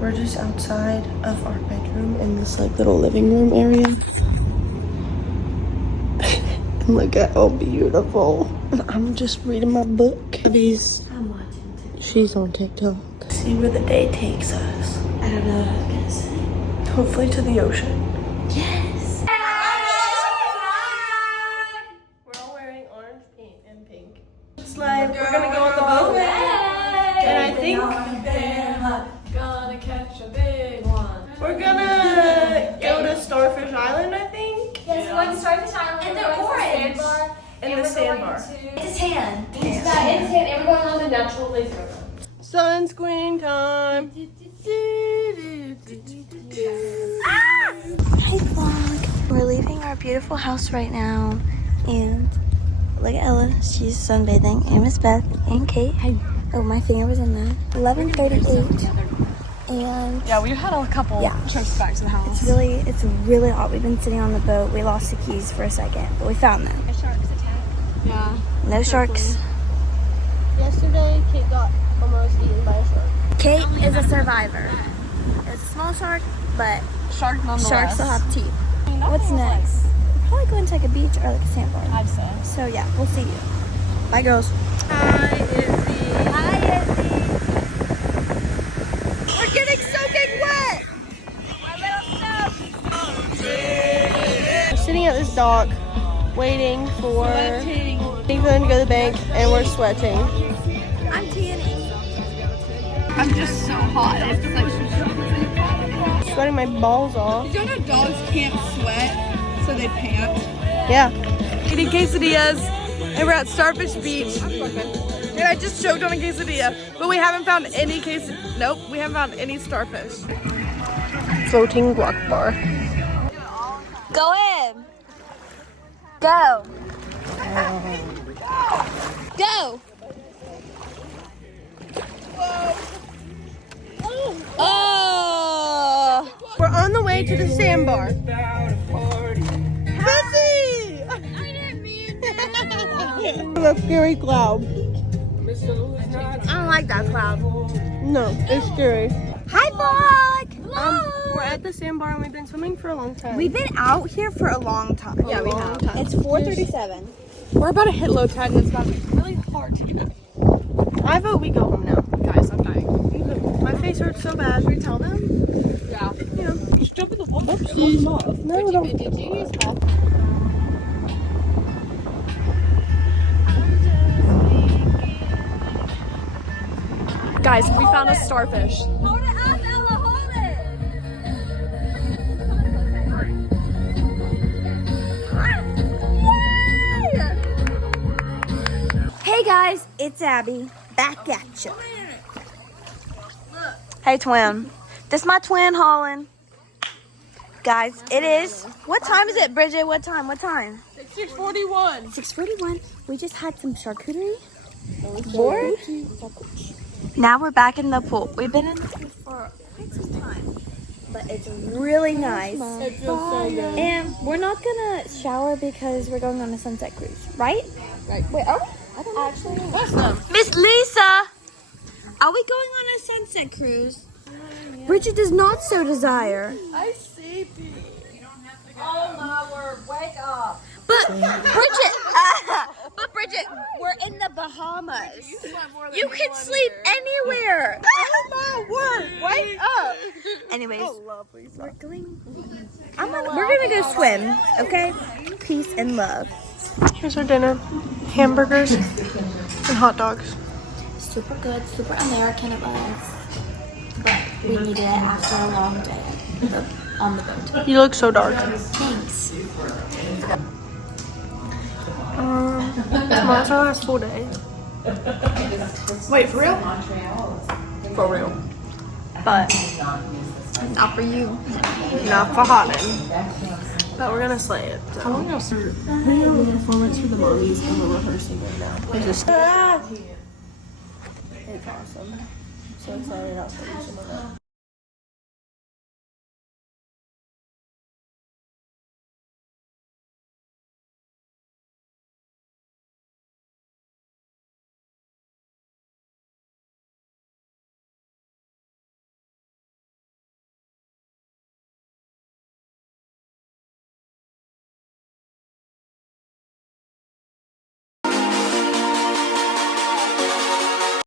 We're just outside of our bedroom in this like little living room area. And look at how beautiful. I'm just reading my book. She's on TikTok. See where the day takes us. I don't know what I was gonna say. Hopefully to the ocean. Yes. We're all wearing orange, pink, and pink. Slide. We're gonna go on the boat. And I think gonna catch a big one. we're gonna go to Starfish Island, I think. Yes, we're going to Starfish Island. And they're orange. In the sandbar. It's a tan. It's tan, and we're going on the natural lazy river. Sunscreen time. Hi vlog. We're leaving our beautiful house right now. And look at Ella. She's sunbathing. And Miss Beth and Kate. Hi. Oh, my finger was in there. 11:38. And Yeah, we had a couple trips back to the house. it's really hot. We've been sitting on the boat. We lost the keys for a second, but we found them. The sharks attacked. Yeah. No sharks. Yesterday, Kate got almost eaten by a shark. Kate is a survivor. It's a small shark, but Shark nonetheless. sharks still have teeth. What's next? We're probably going to like a beach or like a sandbar. I'd say. So yeah, we'll see you. Bye, girls. Hi, Izzy. Hi, Izzy. We're getting soaking wet. We're sitting at this dock, waiting for them to go to the bank, and we're sweating. I'm tanning. I'm just so hot. It's like Sweating my balls off. you know dogs can't sweat, so they pant. Yeah. Eating quesadillas, and we're at Starfish Beach. And I just choked on a quesadilla, but we haven't found any Nope, we haven't found any starfish. Floating guac bar. Go in. Go. Go. Oh. We're on the way to the sandbar. Busy! A scary cloud. I don't like that cloud. No, it's scary. Hi, vlog. We're at the sandbar and we've been swimming for a long time. We've been out here for a long time. Yeah, we have. It's 4:37. We're about to hit low tide, and it's about to be really hard to get. I vote we go home now. Guys, I'm dying. My face hurts so bad. Should we tell them? Yeah. Yeah. Just jump in the water. No, don't. Guys, we found a starfish. Hold it up, Ella. Hold it. Hey guys, it's Abby. Back at you. Hey twin. This my twin Holland. Guys, it is. What time is it, Bridget? What time? 6:41. 6:41. We just had some charcuterie board. Now we're back in the pool. We've been in the pool for quite some time, but it's really nice. It feels so good. And we're not gonna shower because we're going on a sunset cruise, right? Right. Wait, are we? I don't know. Actually, That's them. Miss Lisa, are we going on a sunset cruise? Bridget does not so desire. I see thee. Oh my word! Wake up. But Bridget, we're in the Bahamas. You can sleep anywhere. Oh my word! Wake up! Anyways, we're gonna go swim. Okay, peace and love. Here's our dinner: hamburgers and hot dogs. Super good, super American it was. But we needed it after a long day on the boat. You look so dark. Thanks. Tomorrow's our last full day. Wait, for real? For real. But Not for you. not for Holland. But we're gonna slay it. So. How long else? We're doing a performance for the mommies, and we're rehearsing right now. It's just. It's awesome. I'm so excited. I'll show you some of it.